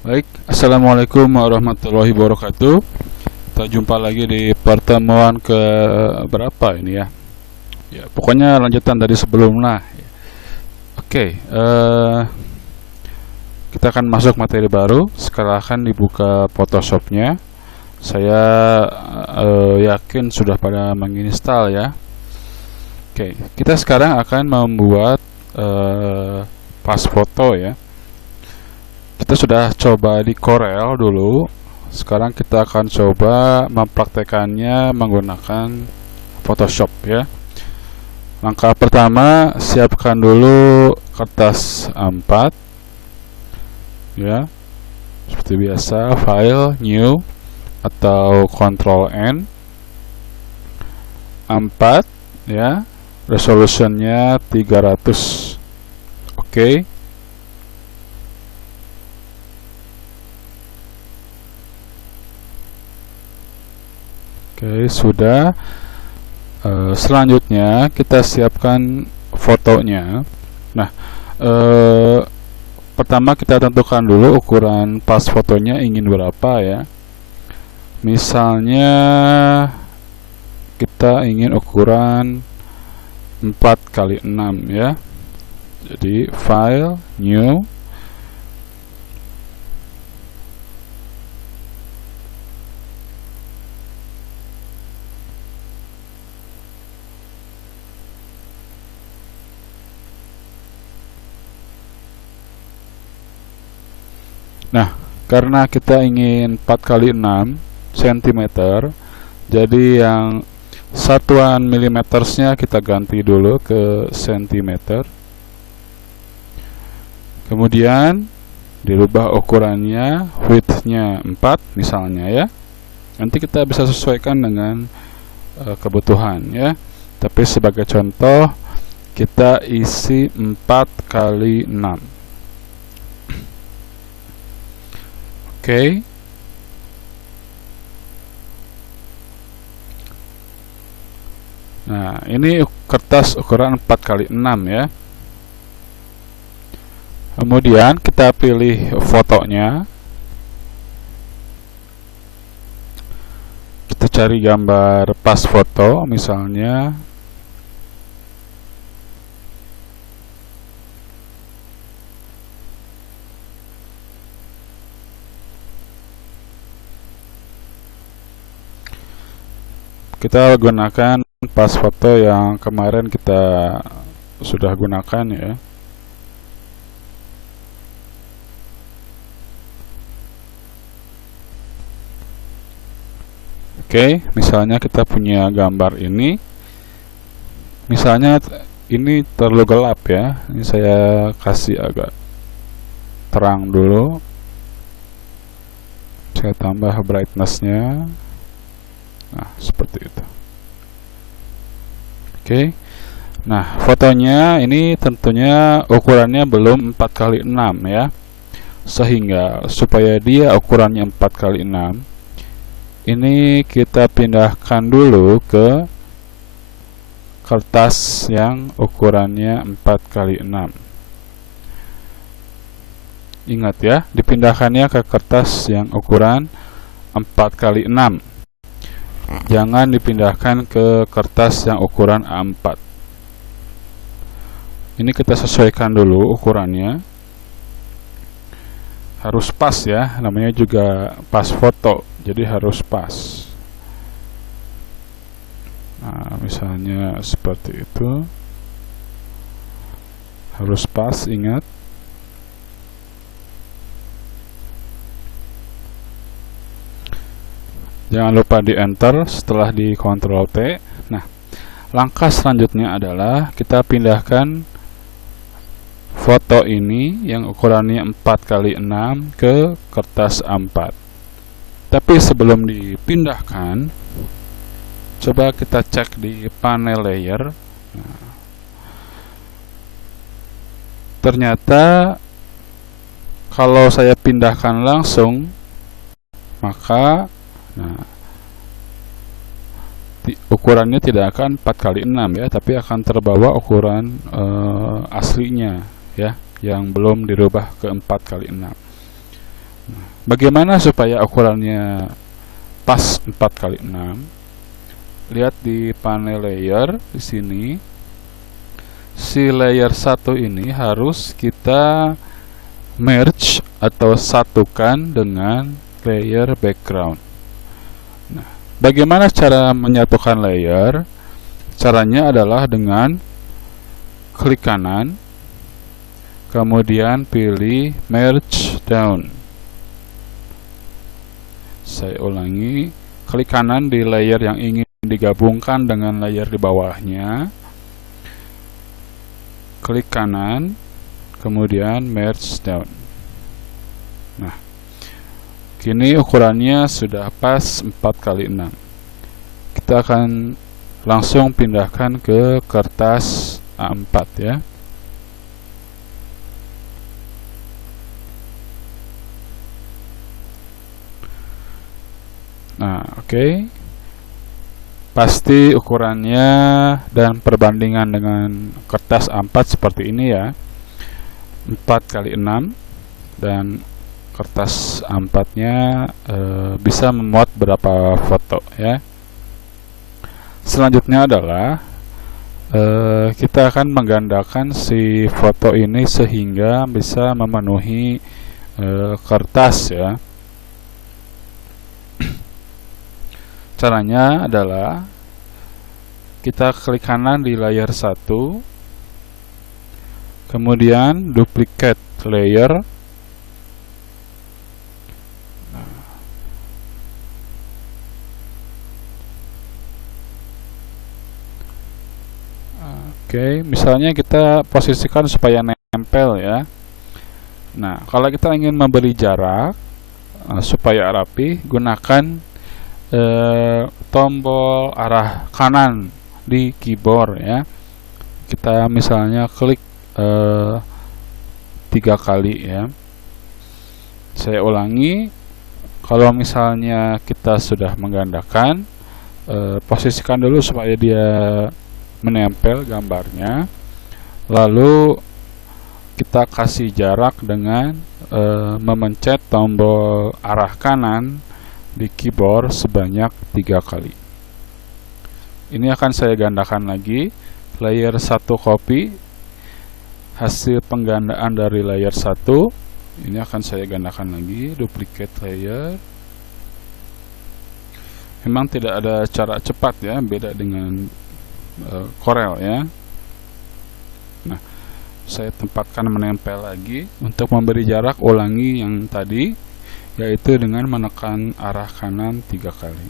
Baik, Assalamualaikum warahmatullahi wabarakatuh. Kita jumpa lagi di pertemuan ke berapa ini ya? Ya, pokoknya lanjutan dari sebelumnya. Oke, kita akan masuk materi baru. Sekarang akan dibuka Photoshopnya. Saya yakin sudah pada menginstal ya. Oke, kita sekarang akan membuat pas foto ya. Kita sudah coba di Corel dulu. Sekarang kita akan coba mempraktekannya menggunakan Photoshop ya. Langkah pertama, siapkan dulu kertas A4 ya. Seperti biasa, file, new atau Ctrl N. A4 ya. Resolusinya 300. Oke. Oke, sudah. Selanjutnya kita siapkan fotonya. Nah, pertama kita tentukan dulu ukuran pas fotonya ingin berapa ya. Misalnya kita ingin ukuran 4x6 ya. Jadi file, new. Nah, karena kita ingin 4x6 cm, jadi yang satuan milimetersnya kita ganti dulu ke cm. Kemudian dirubah ukurannya, widthnya 4 misalnya ya. Nanti kita bisa sesuaikan dengan kebutuhan ya. Tapi sebagai contoh kita isi 4x6. Oke. Nah, ini kertas ukuran 4x6 ya. Kemudian kita pilih fotonya. Kita cari gambar pas foto misalnya. Kita gunakan pas foto yang kemarin kita sudah gunakan ya. Oke, misalnya kita punya gambar ini. Misalnya ini terlalu gelap ya. Ini saya kasih agak terang dulu. Saya tambah brightness-nya. Nah, seperti itu. Oke. Nah, fotonya ini tentunya ukurannya belum 4x6 ya. Sehingga supaya dia ukurannya 4x6, ini kita pindahkan dulu ke kertas yang ukurannya 4x6. Ingat ya, dipindahkannya ke kertas yang ukuran 4x6. Jangan dipindahkan ke kertas yang ukuran A4. Ini kita sesuaikan dulu ukurannya. Harus pas ya, namanya juga pas foto, jadi harus pas. Nah, misalnya seperti itu. Harus pas, ingat. Jangan lupa di enter setelah di Ctrl T. Nah, langkah selanjutnya adalah kita pindahkan foto ini yang ukurannya 4x6 ke kertas A4. Tapi sebelum dipindahkan, coba kita cek di panel layer. Nah, ternyata kalau saya pindahkan langsung, maka ukurannya tidak akan 4x6 ya, tapi akan terbawa ukuran aslinya ya, yang belum dirubah ke 4x6. Bagaimana supaya ukurannya pas 4x6? Lihat di panel layer di sini. Si layer 1 ini harus kita merge atau satukan dengan layer background. Nah, bagaimana cara menyatukan layer? Caranya adalah dengan klik kanan, kemudian pilih merge down. Saya ulangi, klik kanan di layer yang ingin digabungkan dengan layer di bawahnya, klik kanan, kemudian merge down. Nah, kini ukurannya sudah pas 4x6. Kita akan langsung pindahkan ke kertas A4 ya. Nah, oke. Pasti ukurannya dan perbandingan dengan kertas A4 seperti ini ya, 4x6, dan kertas A4 nya bisa memuat berapa foto ya. Selanjutnya adalah kita akan menggandakan si foto ini sehingga bisa memenuhi kertas ya. Caranya adalah kita klik kanan di layer 1, kemudian duplicate layer. Oke, misalnya kita posisikan supaya nempel ya. Nah, kalau kita ingin memberi jarak supaya rapi, gunakan tombol arah kanan di keyboard ya. Kita misalnya klik 3 kali ya. Saya ulangi, kalau misalnya kita sudah menggandakan, posisikan dulu supaya dia menempel gambarnya, lalu kita kasih jarak dengan memencet tombol arah kanan di keyboard sebanyak 3 kali. Ini akan saya gandakan lagi. Layer 1 copy, hasil penggandaan dari layer 1 ini akan saya gandakan lagi, duplicate layer. Memang tidak ada cara cepat ya, beda dengan Corel ya. Nah, saya tempatkan menempel lagi. Untuk memberi jarak, ulangi yang tadi, yaitu dengan menekan arah kanan 3 kali.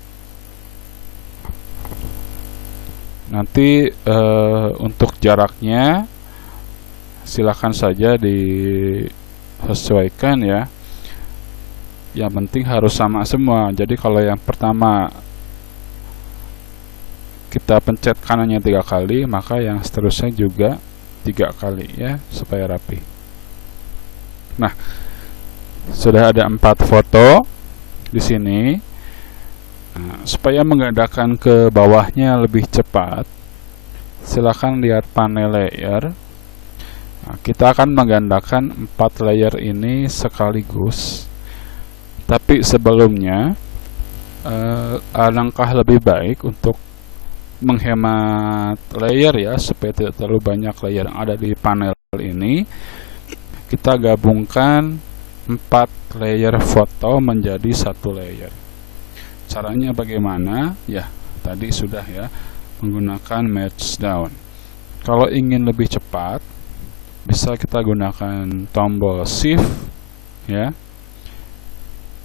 Nanti untuk jaraknya silakan saja disesuaikan ya. Yang penting harus sama semua. Jadi kalau yang pertama kita pencet kanannya 3 kali, maka yang seterusnya juga 3 kali ya, supaya rapi. Nah, sudah ada 4 foto di sini. Nah, supaya menggandakan ke bawahnya lebih cepat, silakan lihat panel layer. Nah, kita akan menggandakan 4 layer ini sekaligus. Tapi sebelumnya, alangkah lebih baik untuk menghemat layer ya, supaya tidak terlalu banyak layer yang ada di panel ini. Kita gabungkan 4 layer foto menjadi 1 layer. Caranya bagaimana? Ya, tadi sudah ya, menggunakan merge down. Kalau ingin lebih cepat, bisa kita gunakan tombol shift ya.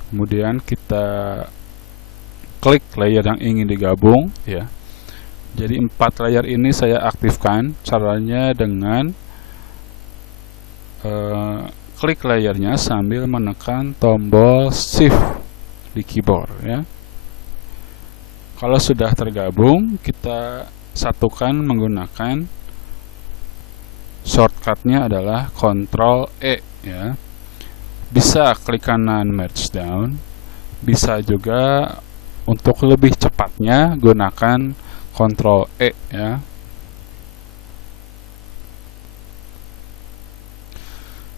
Kemudian kita klik layer yang ingin digabung ya. Jadi 4 layer ini saya aktifkan. Caranya dengan klik layernya sambil menekan tombol shift di keyboard ya. Kalau sudah tergabung, kita satukan menggunakan shortcutnya adalah Ctrl E ya. Bisa klik kanan merge down, bisa juga untuk lebih cepatnya gunakan Ctrl E ya.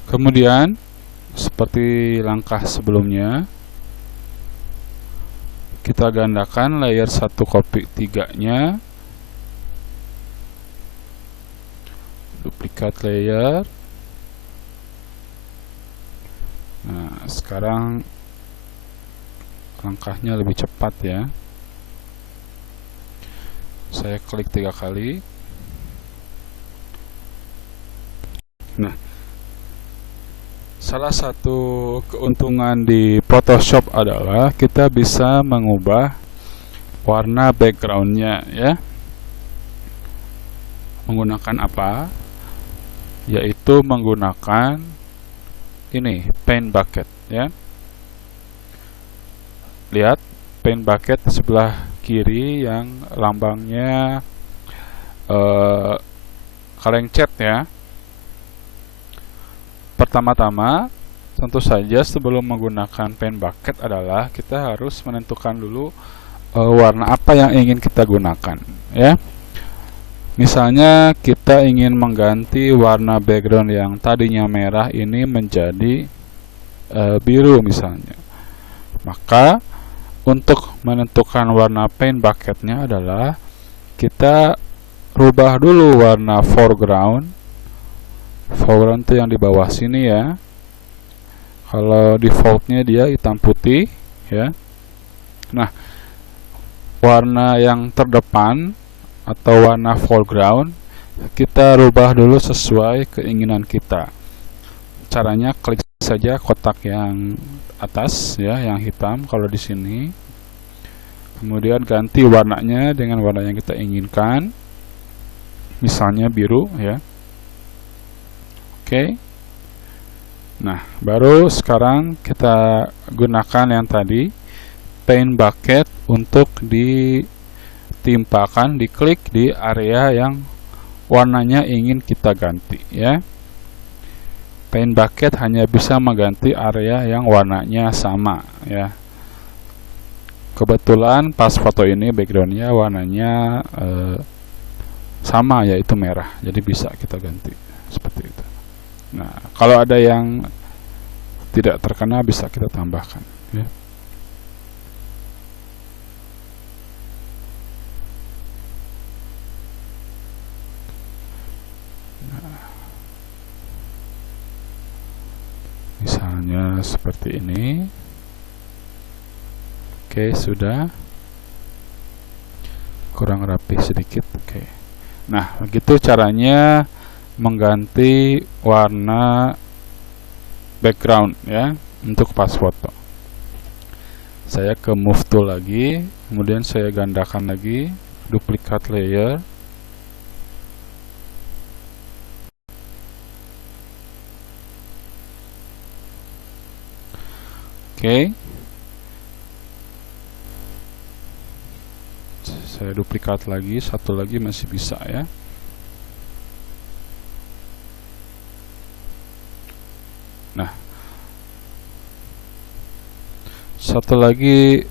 Kemudian seperti langkah sebelumnya, kita gandakan layer 1 copy 3-nya, duplikat layer. Nah, sekarang langkahnya lebih cepat ya. Saya klik 3 kali. Nah, salah satu keuntungan di Photoshop adalah kita bisa mengubah warna backgroundnya ya. Menggunakan apa? Yaitu menggunakan ini, paint bucket ya. Lihat paint bucket sebelah kiri yang lambangnya kaleng cat ya. Pertama-tama tentu saja sebelum menggunakan paint bucket adalah kita harus menentukan dulu warna apa yang ingin kita gunakan ya. Misalnya kita ingin mengganti warna background yang tadinya merah ini menjadi biru misalnya. Maka untuk menentukan warna paint bucketnya adalah kita rubah dulu warna foreground. Foreground itu yang di bawah sini ya. Kalau defaultnya dia hitam putih ya. Nah, warna yang terdepan atau warna foreground kita rubah dulu sesuai keinginan kita. Caranya klik saja kotak yang atas ya, yang hitam kalau di sini. Kemudian ganti warnanya dengan warna yang kita inginkan. Misalnya biru ya. Oke. Nah, baru sekarang kita gunakan yang tadi paint bucket untuk ditimpakan, diklik di area yang warnanya ingin kita ganti ya. Paint bucket hanya bisa mengganti area yang warnanya sama ya. Kebetulan pas foto ini backgroundnya warnanya sama, yaitu merah, jadi bisa kita ganti seperti itu. Nah, kalau ada yang tidak terkena bisa kita tambahkan ya. Nah, misalnya seperti ini. Oke, sudah. Kurang rapi sedikit. Oke. Nah, begitu caranya mengganti warna background ya untuk pas foto. Saya ke move tool lagi, kemudian saya gandakan lagi, duplikat layer. Oke. Saya duplikat lagi, satu lagi masih bisa ya. Nah, satu lagi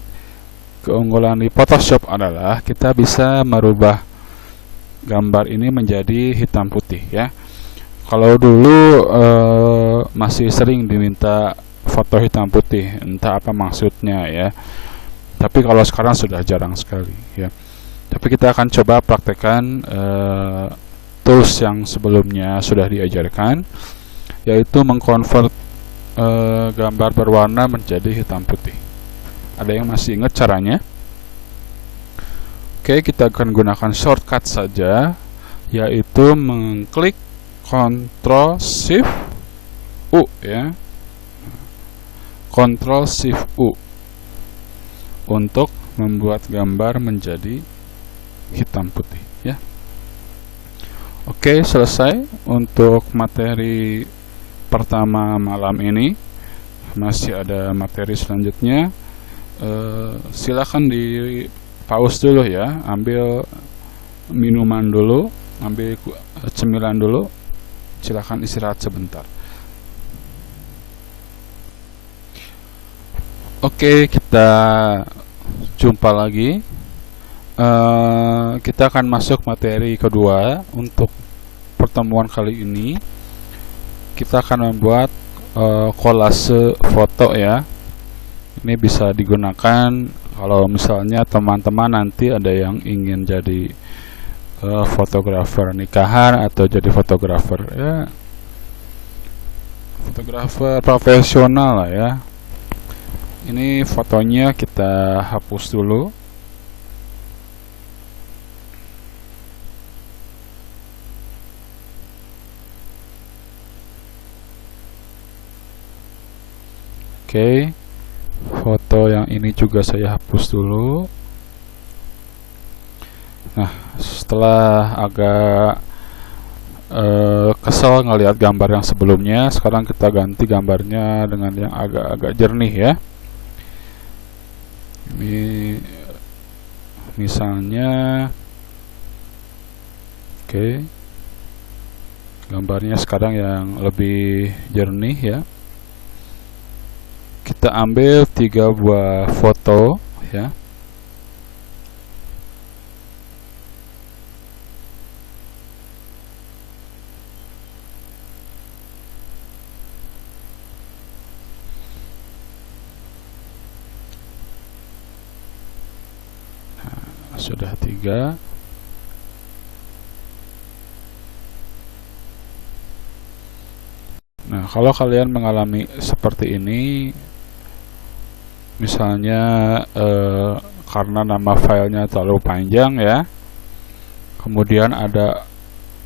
keunggulan di Photoshop adalah kita bisa merubah gambar ini menjadi hitam putih ya. Kalau dulu masih sering diminta foto hitam putih, entah apa maksudnya ya. Tapi kalau sekarang sudah jarang sekali ya. Tapi kita akan coba praktekkan tools yang sebelumnya sudah diajarkan, yaitu mengkonvert gambar berwarna menjadi hitam putih. Ada yang masih ingat caranya? Oke, kita akan gunakan shortcut saja, yaitu mengklik Ctrl Shift U ya. Ctrl Shift U untuk membuat gambar menjadi hitam putih ya. Oke, selesai untuk materi pertama malam ini. Masih ada materi selanjutnya. Silakan di pause dulu ya, ambil minuman dulu, ambil cemilan dulu, silakan istirahat sebentar. Oke, kita jumpa lagi. Kita akan masuk materi kedua. Untuk pertemuan kali ini kita akan membuat kolase foto ya. Ini bisa digunakan kalau misalnya teman-teman nanti ada yang ingin jadi fotografer nikahan atau jadi fotografer ya, fotografer profesional lah ya. Ini fotonya kita hapus dulu. Oke, foto yang ini juga saya hapus dulu. Nah, setelah agak kesel ngelihat gambar yang sebelumnya, sekarang kita ganti gambarnya dengan yang agak-agak jernih ya. Ini misalnya, oke, gambarnya sekarang yang lebih jernih ya. Kita ambil 3 buah foto ya. Nah, sudah 3. Nah, kalau kalian mengalami seperti ini, misalnya karena nama filenya terlalu panjang ya, kemudian ada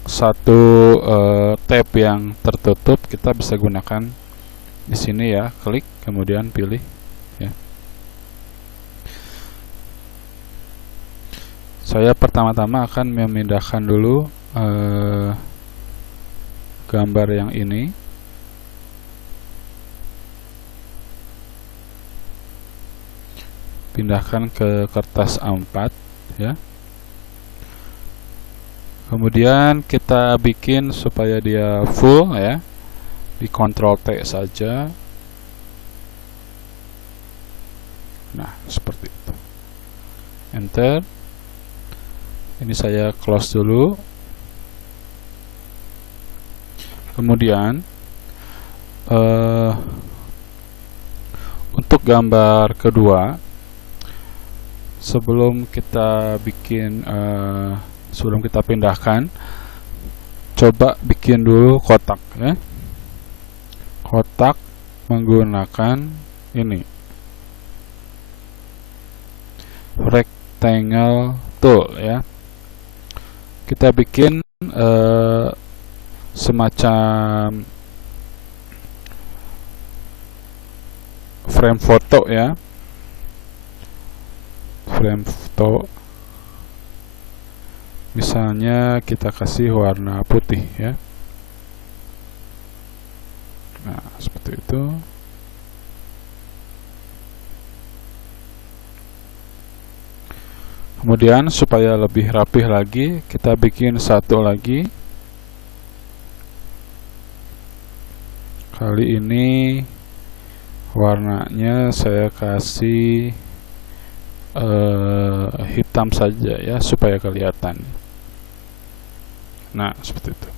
satu tab yang tertutup, kita bisa gunakan di sini ya, klik kemudian pilih ya. Saya pertama-tama akan memindahkan dulu gambar yang ini. Pindahkan ke kertas A4 ya. Kemudian kita bikin supaya dia full ya, di Ctrl T saja. Nah, seperti itu. Enter. Ini saya close dulu. Kemudian untuk gambar kedua, sebelum kita bikin sebelum kita pindahkan, coba bikin dulu kotak ya. Kotak menggunakan ini, rectangle tool ya. Kita bikin semacam frame foto ya, frame foto. Misalnya kita kasih warna putih ya. Nah, seperti itu. Kemudian supaya lebih rapih lagi, kita bikin satu lagi. Kali ini warnanya saya kasih hitam saja ya, supaya kelihatan. Nah, seperti itu.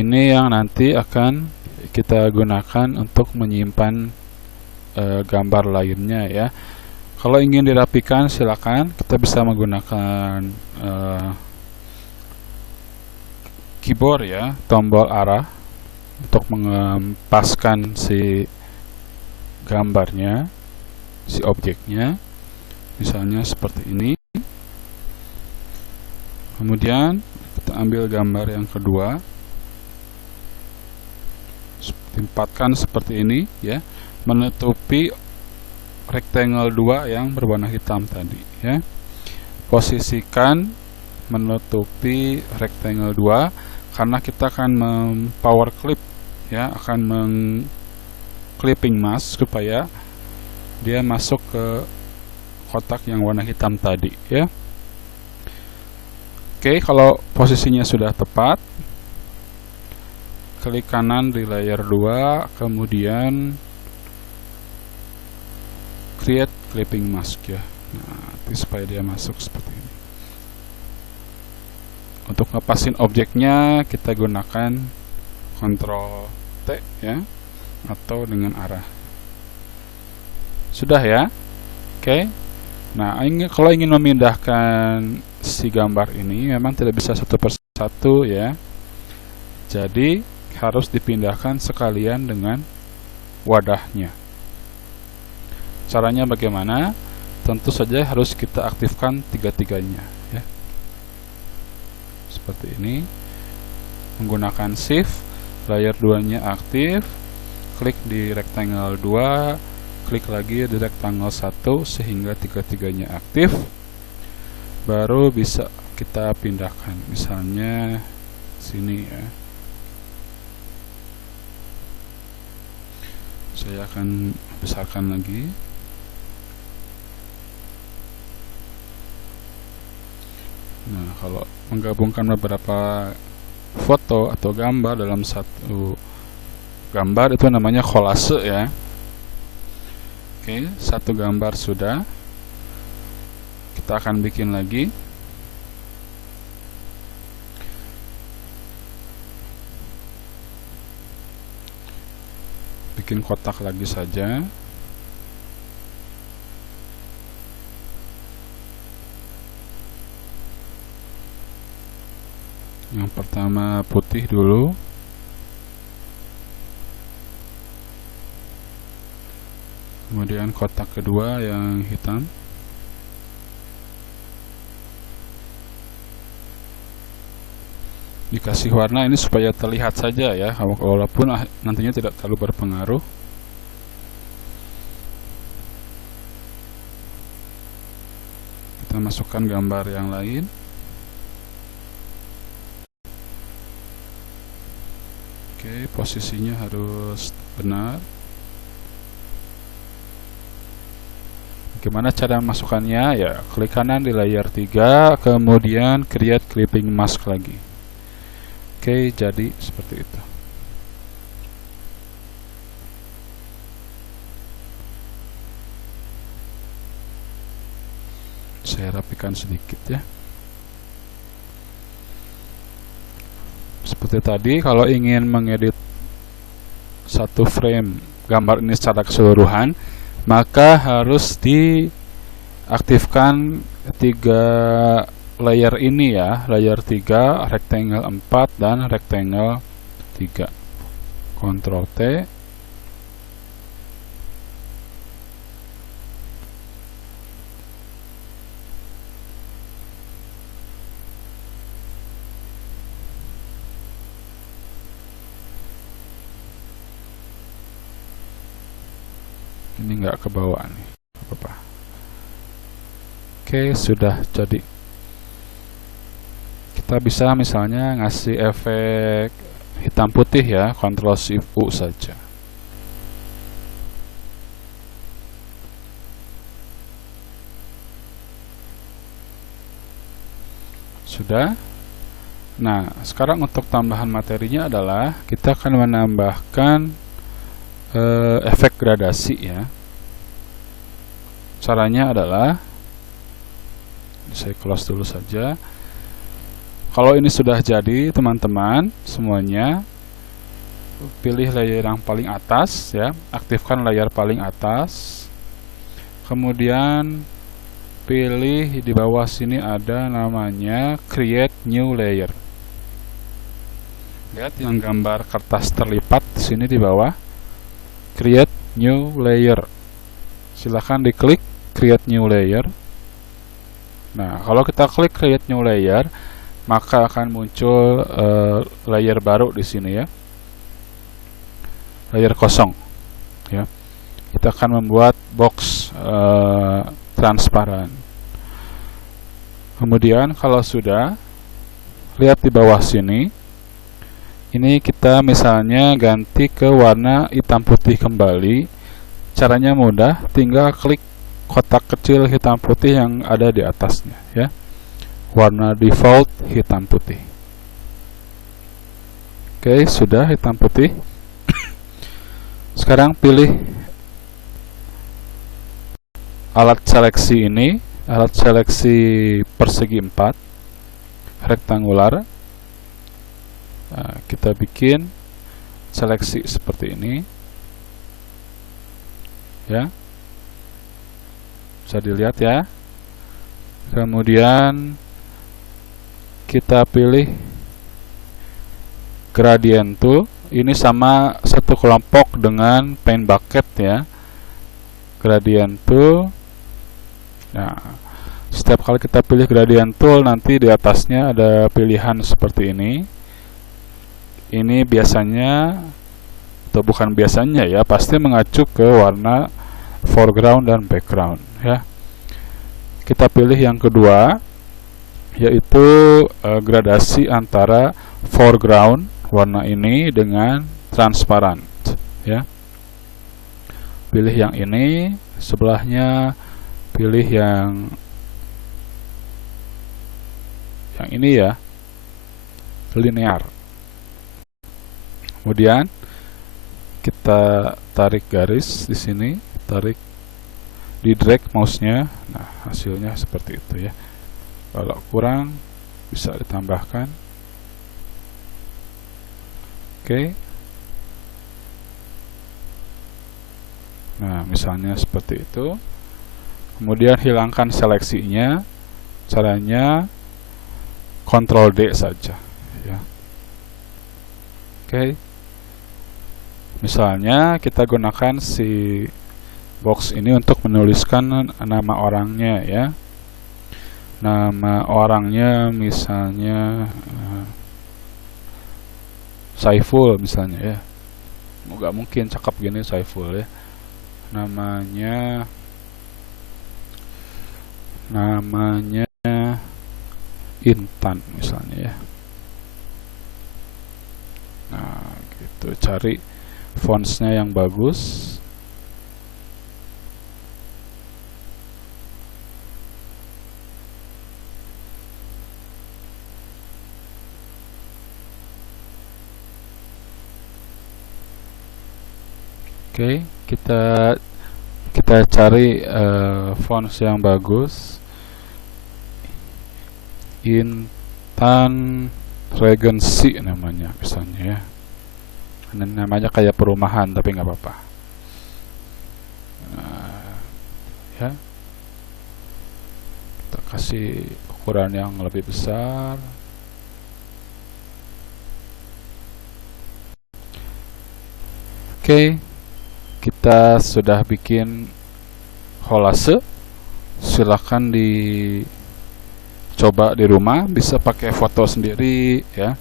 Ini yang nanti akan kita gunakan untuk menyimpan gambar lainnya ya. Kalau ingin dirapikan, silakan kita bisa menggunakan keyboard ya, tombol arah untuk mengempaskan si gambarnya, si objeknya, misalnya seperti ini. Kemudian kita ambil gambar yang kedua, tempatkan seperti ini ya, menutupi rectangle 2 yang berwarna hitam tadi ya. Posisikan menutupi rectangle 2 karena kita akan power clip ya, akan clipping mask supaya dia masuk ke kotak yang warna hitam tadi ya. Oke, kalau posisinya sudah tepat, klik kanan di layer 2, kemudian create clipping mask ya. Nah, supaya dia masuk seperti ini. Untuk ngepasin objeknya kita gunakan Ctrl T ya, atau dengan arah. Sudah ya. Oke. Nah, kalau ingin memindahkan si gambar ini memang tidak bisa satu persatu ya. Jadi harus dipindahkan sekalian dengan wadahnya. Caranya bagaimana? Tentu saja harus kita aktifkan tiga-tiganya ya. Seperti ini. Menggunakan shift, layer 2-nya aktif, klik di rectangle 2, klik lagi di rectangle 1 sehingga tiga-tiganya aktif. Baru bisa kita pindahkan. Misalnya sini ya. Saya akan besarkan lagi. Nah, kalau menggabungkan beberapa foto atau gambar dalam satu gambar itu namanya kolase ya. Oke, satu gambar sudah. Kita akan bikin lagi. Bikin kotak lagi saja. Yang pertama putih dulu. Kemudian kotak kedua yang hitam. Dikasih warna ini supaya terlihat saja ya, walaupun nantinya tidak terlalu berpengaruh. Kita masukkan gambar yang lain. Oke, posisinya harus benar. Bagaimana cara masukkannya? Ya, klik kanan di layer 3, kemudian create clipping mask lagi. Oke, jadi seperti itu. Saya rapikan sedikit ya. Seperti tadi, kalau ingin mengedit satu frame gambar ini secara keseluruhan, maka harus diaktifkan tiga layer ini ya, layer 3, rectangle 4, dan rectangle 3. Ctrl T. Ini nggak ke bawah nih, apa-apa. Oke, sudah jadi. Kita bisa misalnya ngasih efek hitam putih ya, Ctrl Shift U saja. Sudah. Nah, sekarang untuk tambahan materinya adalah kita akan menambahkan efek gradasi ya. Caranya adalah saya close dulu saja. Kalau ini sudah jadi teman-teman semuanya, pilih layer yang paling atas ya, aktifkan layar paling atas. Kemudian pilih di bawah sini ada namanya create new layer. Lihat yang gambar kertas terlipat di sini di bawah. Create new layer. Silahkan diklik create new layer. Nah, kalau kita klik create new layer, maka akan muncul layer baru di sini ya. Layer kosong ya. Kita akan membuat box transparan. Kemudian kalau sudah, lihat di bawah sini. Ini kita misalnya ganti ke warna hitam putih kembali. Caranya mudah, tinggal klik kotak kecil hitam putih yang ada di atasnya ya. Warna default hitam putih. Oke, sudah hitam putih. Sekarang pilih alat seleksi ini, alat seleksi persegi 4. rektangular. Nah, kita bikin seleksi seperti ini, ya, bisa dilihat ya. Kemudian kita pilih gradient tool. Ini sama satu kelompok dengan paint bucket ya. Gradient tool. Nah, setiap kali kita pilih gradient tool, nanti di atasnya ada pilihan seperti ini. Ini biasanya, atau bukan biasanya ya, pasti mengacu ke warna foreground dan background ya. Kita pilih yang kedua, yaitu gradasi antara foreground warna ini dengan transparan ya. Pilih yang ini, sebelahnya pilih yang ini ya, linear. Kemudian kita tarik garis di sini, tarik, di drag mouse-nya. Nah, hasilnya seperti itu ya. Kalau kurang bisa ditambahkan. Oke. Nah, misalnya seperti itu. Kemudian hilangkan seleksinya. Caranya Ctrl D saja ya. Oke. Misalnya kita gunakan si box ini untuk menuliskan nama orangnya ya. Nama orangnya misalnya Saiful misalnya ya. Nggak mungkin cakep gini Saiful ya. Namanya Intan misalnya ya. Nah, gitu. Cari fontsnya yang bagus. Oke, kita cari fonts yang bagus. Intan Regency namanya misalnya ya. Ini namanya kayak perumahan tapi nggak apa-apa. Nah, ya, kita kasih ukuran yang lebih besar. Oke, kita sudah bikin kolase. Silahkan dicoba di rumah, bisa pakai foto sendiri ya.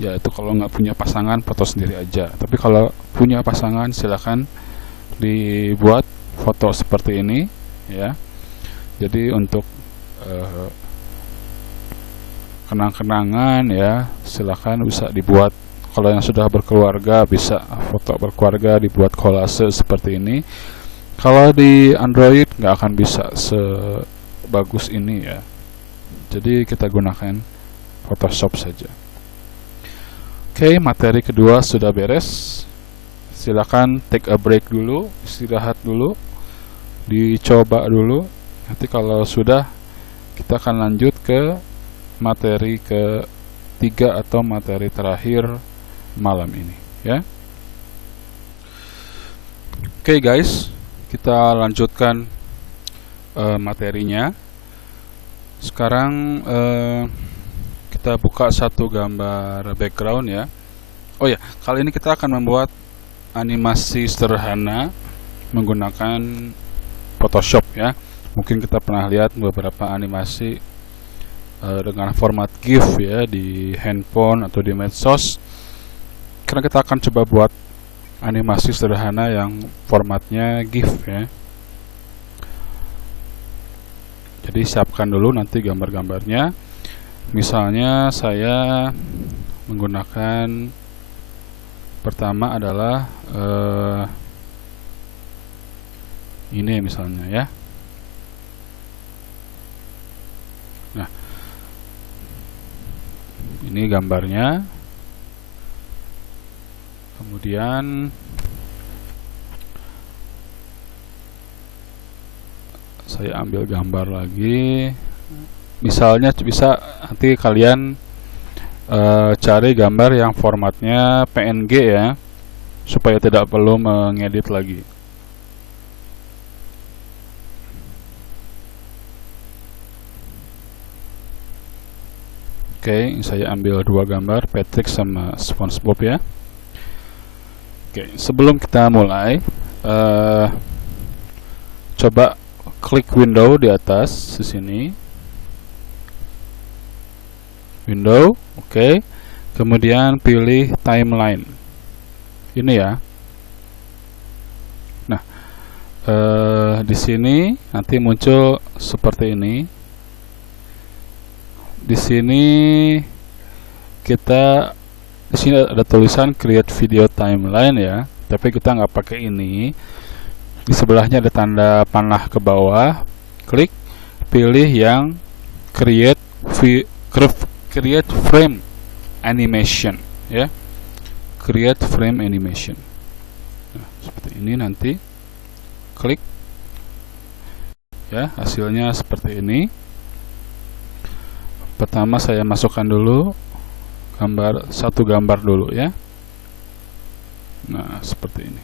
Ya, itu kalau nggak punya pasangan, foto sendiri aja. Tapi kalau punya pasangan, silahkan dibuat foto seperti ini ya. Jadi untuk kenang-kenangan ya, silahkan bisa dibuat. Kalau yang sudah berkeluarga, bisa foto berkeluarga dibuat kolase seperti ini. Kalau di Android nggak akan bisa sebagus ini ya. Jadi kita gunakan Photoshop saja. Oke, materi kedua sudah beres. Silakan take a break dulu, istirahat dulu, dicoba dulu. Nanti kalau sudah, kita akan lanjut ke materi ketiga atau materi terakhir malam ini ya. Oke guys, kita lanjutkan materinya. Sekarang kita buka satu gambar background ya. Oh ya, kali ini kita akan membuat animasi sederhana menggunakan Photoshop ya. Mungkin kita pernah lihat beberapa animasi dengan format GIF ya di handphone atau di medsos. Karena kita akan coba buat animasi sederhana yang formatnya GIF ya. Jadi siapkan dulu nanti gambar-gambarnya. Misalnya saya menggunakan, pertama adalah ini misalnya ya. Nah, ini gambarnya. Kemudian saya ambil gambar lagi. Misalnya bisa nanti kalian cari gambar yang formatnya PNG ya, supaya tidak perlu mengedit lagi. Oke, saya ambil dua gambar, Patrick sama SpongeBob ya. Oke, sebelum kita mulai, coba klik window di atas di sini. Window, oke. Kemudian pilih timeline. Ini ya. Nah, di sini nanti muncul seperti ini. Di sini di sini ada tulisan create video timeline ya, tapi kita nggak pakai ini. Di sebelahnya ada tanda panah ke bawah, klik, pilih yang create frame animation ya, create frame animation. Nah, seperti ini nanti klik ya, hasilnya seperti ini. Pertama saya masukkan dulu satu gambar dulu ya. Nah, seperti ini.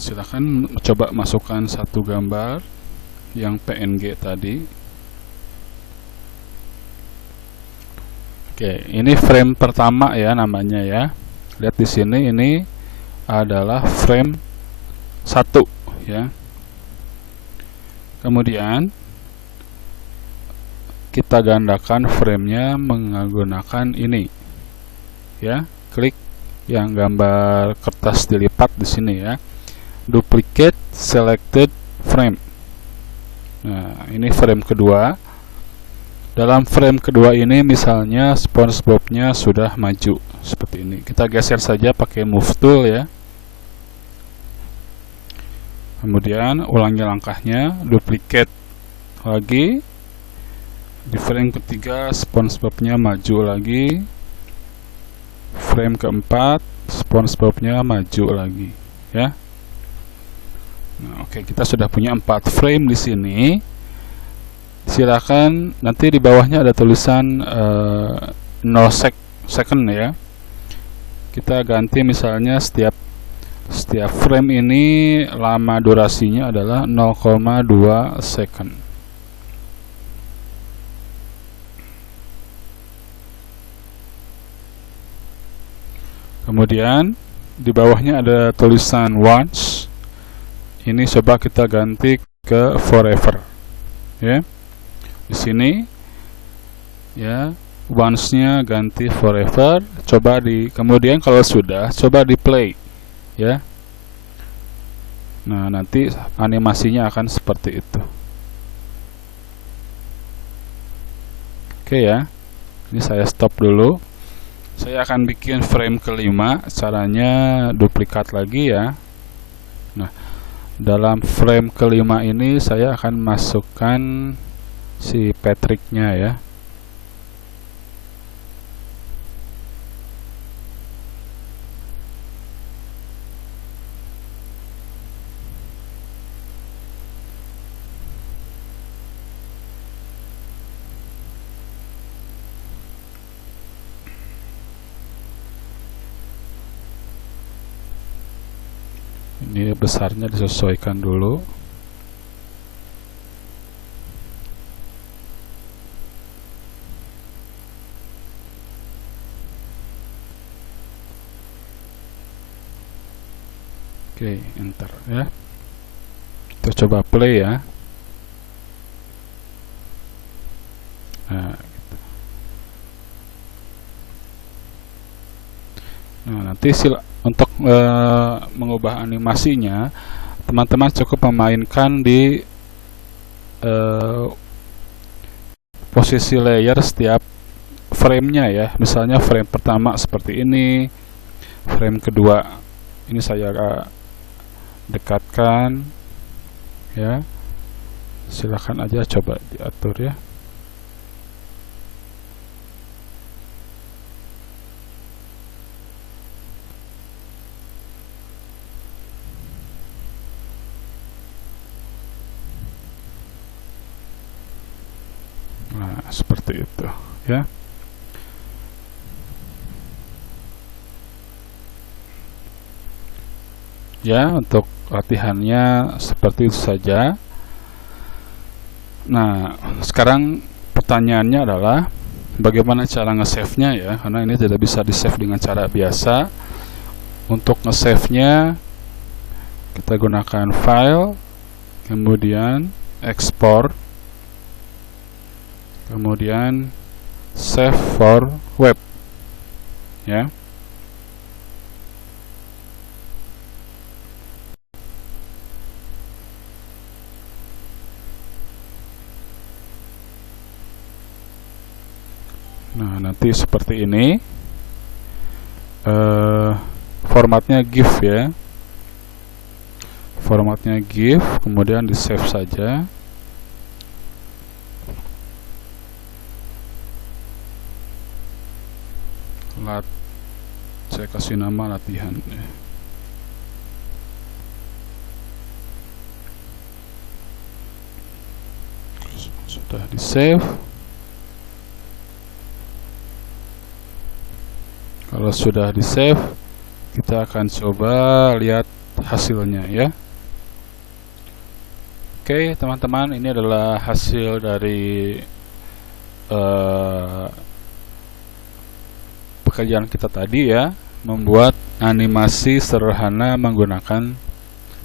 Silakan coba masukkan satu gambar yang PNG tadi. Oke, ini frame pertama ya namanya ya. Lihat di sini, ini adalah frame 1 ya. Kemudian kita gandakan framenya menggunakan ini ya. Klik yang gambar kertas dilipat di sini ya. Duplicate selected frame. Nah, ini frame kedua. Dalam frame kedua ini misalnya SpongeBob-nya sudah maju seperti ini. Kita geser saja pakai move tool ya. Kemudian ulangi langkahnya, duplicate lagi. Di frame ketiga SpongeBob-nya maju lagi. Frame keempat SpongeBob-nya maju lagi ya. Nah, oke, kita sudah punya 4 frame di sini. Silakan, nanti di bawahnya ada tulisan 0 second ya. Kita ganti misalnya setiap frame ini lama durasinya adalah 0,2 second. Kemudian di bawahnya ada tulisan once. Ini coba kita ganti ke forever ya. Di sini ya, once-nya ganti forever. Kemudian kalau sudah, coba di play ya. Nah, nanti animasinya akan seperti itu. Oke ya. Ini saya stop dulu. Saya akan bikin frame kelima. Caranya duplikat lagi ya. Nah, dalam frame kelima ini saya akan masukkan si Patrick-nya ya. Ini besarnya disesuaikan dulu. Oke, enter ya. Kita coba play ya. Nah, gitu. Nah, nanti untuk mengubah animasinya, teman-teman cukup memainkan di posisi layer setiap framenya ya. Misalnya frame pertama seperti ini, frame kedua ini saya dekatkan ya. Silakan aja coba diatur ya. seperti itu ya. Ya, untuk latihannya seperti itu saja. Nah, sekarang pertanyaannya adalah bagaimana cara nge-save-nya ya, karena ini tidak bisa di-save dengan cara biasa. Untuk nge-save-nya kita gunakan file, kemudian export, kemudian save for web ya. Nah, nanti seperti ini formatnya GIF ya, formatnya GIF, kemudian di save saja. Saya kasih nama latihan ya. Sudah di save. Kalau sudah di save, kita akan coba lihat hasilnya ya. Oke teman-teman, ini adalah hasil dari pekerjaan kita tadi ya, membuat animasi sederhana menggunakan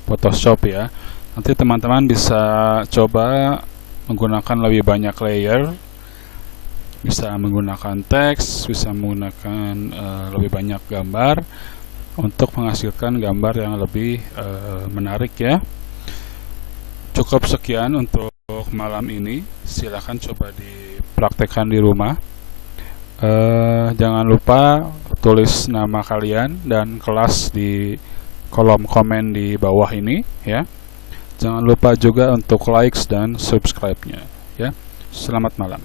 Photoshop ya. Nanti teman-teman bisa coba menggunakan lebih banyak layer, bisa menggunakan teks, bisa menggunakan lebih banyak gambar untuk menghasilkan gambar yang lebih menarik ya. Cukup sekian untuk malam ini, silahkan coba dipraktekkan di rumah. Jangan lupa tulis nama kalian dan kelas di kolom komen di bawah ini ya. Jangan lupa juga untuk likes dan subscribe-nya ya. Selamat malam.